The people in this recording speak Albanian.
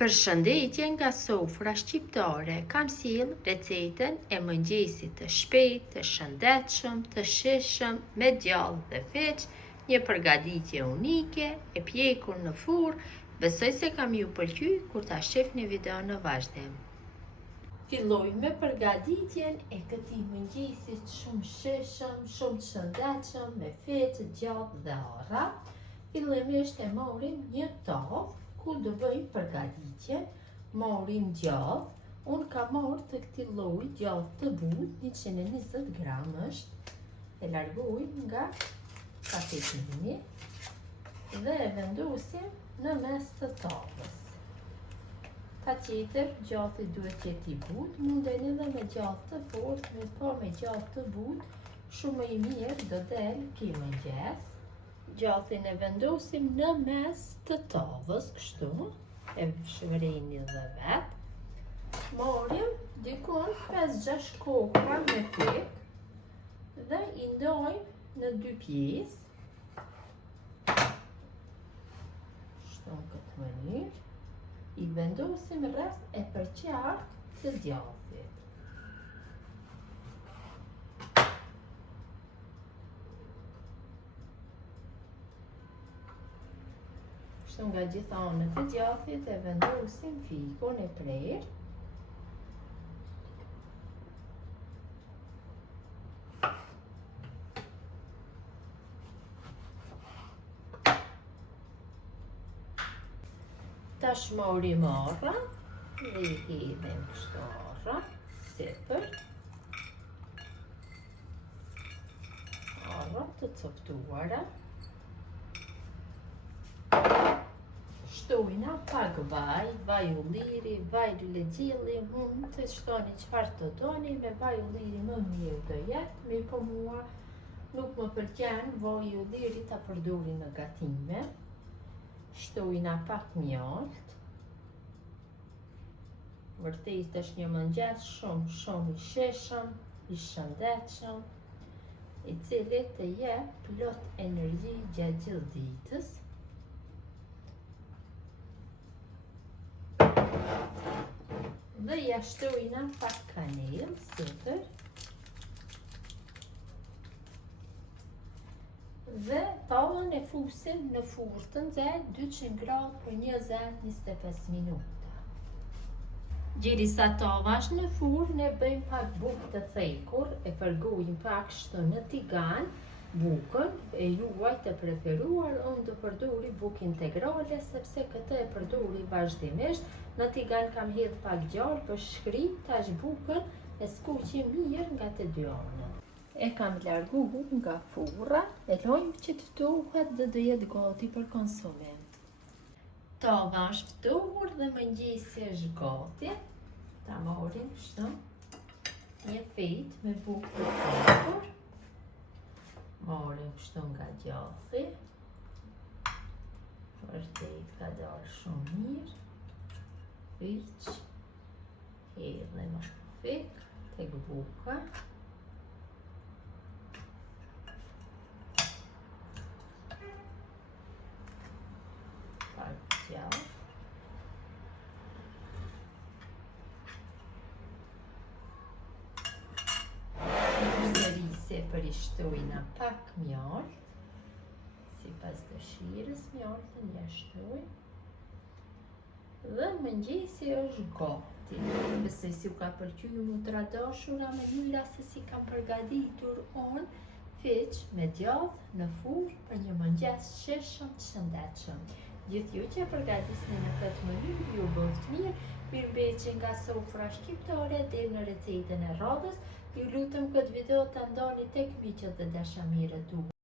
Përshëndetje nga sofra shqiptare, kam sjell recetën e mëngjesit të shpejtë, të shëndetshëm, të shijshëm, me djallë dhe fiç, një përgatitje unike, e pjekur në furrë. Besoj se kam ju pëlqy kur ta shihni videon në vazhdim. Filloj me përgatitjen e këtij mëngjesit shumë shijshëm, shumë të shëndetshëm, me fiç, djallë dhe arra. Fillimisht e morim një tavë ku do bëjmë përgatitjen, morim djallë. Unë kam marrë të këtij lloji djallë të butë, 120 gram është. E largojmë nga tapetini dhe e vendosim në mes të tavës. Patjetër gjalli duhet të jetë i butë, munden edhe me gjallë të fortë, po me gjallë të butë shumë i mirë do del ky mëngjes. Gjallin e vendosim në mes të tavës, kështu, e shvrejni dhe vetë. Morim dikon 5-6 kokra me fik dhe i ndojmë në 2 pjesë. Kështu në këtë mënyrë. I vendosim rreth e përqartë të djallit. Nga gjitha anët e djallit e vendosim fikun e prerë. Tash morim arra dhe i hedhim kështu arra sipër. Arra të coptuara. Shtojna pak vaj ulliri, vaj lexhelli, mund të shtoni çfarë të doni, me vaj ulliri më mirë do jetë, me po mua nuk më pëlqen vaj ulliri ta përdori në gatime. Shtojna pak mjalt. Vërtet është një mëngjes shumë i shijshëm, i shëndetshëm, i cili të jep plot energji gjatë gjithë ditës. Dhe ja shtojna pak kanelë sipër. Dhe tavën e fusim në furrë të nxehtë 200 gradë për 20-25 minuta. Derisa tava është në furrë, ne bëjmë pak bukë të thekur, e përgojmë pak kështu në tigan bukën e juaj të preferuar. Unë do përdori bukë integrale sepse këtë e përdori vazhdimisht. Në tigan kam hedh pak gjallë për shkrim, tash bukën e skuqim mirë nga të dy anët. E kam larguar nga furra, e lojmë që të ftohet dhe do jetë gati për konsumim. Tava është ftohur dhe mëngjesi është gati. Ta marrim kështu një fejt me bukë të thekur. Marrim kështu nga gjalli. Vërtet ka dalë shumë mirë. Fiç, hedhim fik tek buka. Pak gjallë. Sërish për i shtojna pak mjalt, sipas dëshirës mjaltën ja shtoj. Dhe mëngjesi është gati. Besoj si u ka pëlqyer mu të radashura mënyra se si kam përgatitur unë fiç me djallë në furrë për një mëngjes shijshëm të shëndetshëm. Gjithë ju që e përgatisni në këtë mënyrë, ju bëft mirë. Mirëmbëjtje nga sofra shqiptare deri në recetën e radhës. Ju lutem këtë video ta ndani tek miqët dhe dashamirët tuaj.